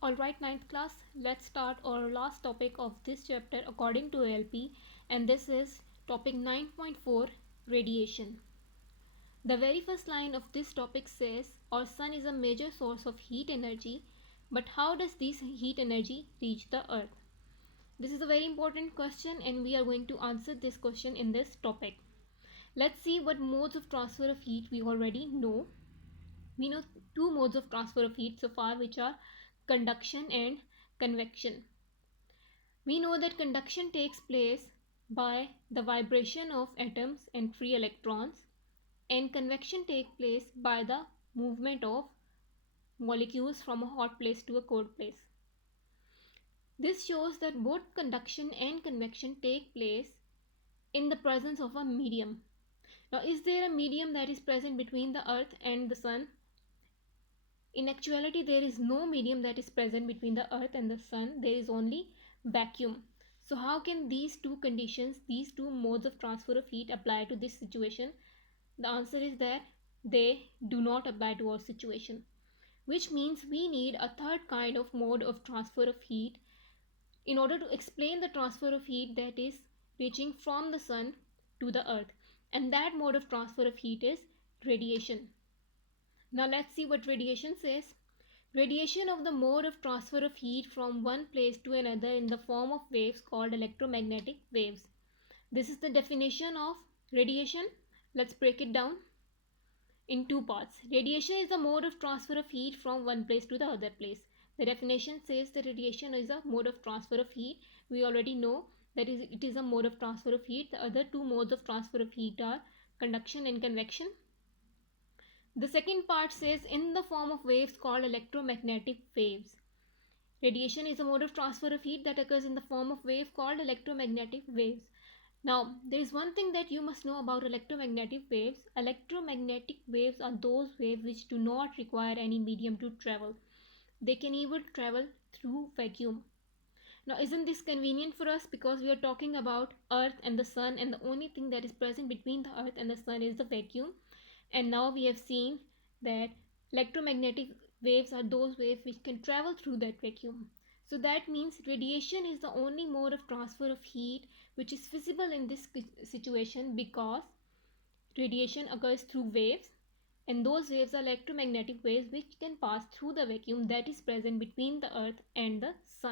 Alright, ninth class, let's start our last topic of this chapter according to ALP, and this is topic 9.4, radiation. The very first line of this topic says our sun is a major source of heat energy, but how does this heat energy reach the earth? This is a very important question and we are going to answer this question in this topic. Let's see what modes of transfer of heat we already know. We know two modes of transfer of heat so far, which are conduction and convection. We know that conduction takes place by the vibration of atoms and free electrons, and convection takes place by the movement of molecules from a hot place to a cold place. This shows that both conduction and convection take place in the presence of a medium. Now, is there a medium that is present between the earth and the sun? In actuality, there is no medium that is present between the earth and the sun. There is only vacuum. So how can these two conditions, these two modes of transfer of heat apply to this situation? The answer is that they do not apply to our situation, which means we need a third kind of mode of transfer of heat in order to explain the transfer of heat that is reaching from the sun to the earth. And that mode of transfer of heat is radiation. Now let's see what radiation says. Radiation of the mode of transfer of heat from one place to another in the form of waves called electromagnetic waves. This is the definition of radiation. Let's break it down in two parts. Radiation is the mode of transfer of heat from one place to the other place. The definition says that radiation is a mode of transfer of heat. We already know that it is a mode of transfer of heat. The other two modes of transfer of heat are conduction and convection. The second part says in the form of waves called electromagnetic waves. Radiation is a mode of transfer of heat that occurs in the form of wave called electromagnetic waves. Now, there is one thing that you must know about electromagnetic waves. Electromagnetic waves are those waves which do not require any medium to travel. They can even travel through vacuum. Now, isn't this convenient for us because we are talking about Earth and the Sun, and the only thing that is present between the Earth and the Sun is the vacuum. And now we have seen that electromagnetic waves are those waves which can travel through that vacuum. So that means radiation is the only mode of transfer of heat which is feasible in this situation, because radiation occurs through waves, and those waves are electromagnetic waves which can pass through the vacuum that is present between the Earth and the Sun.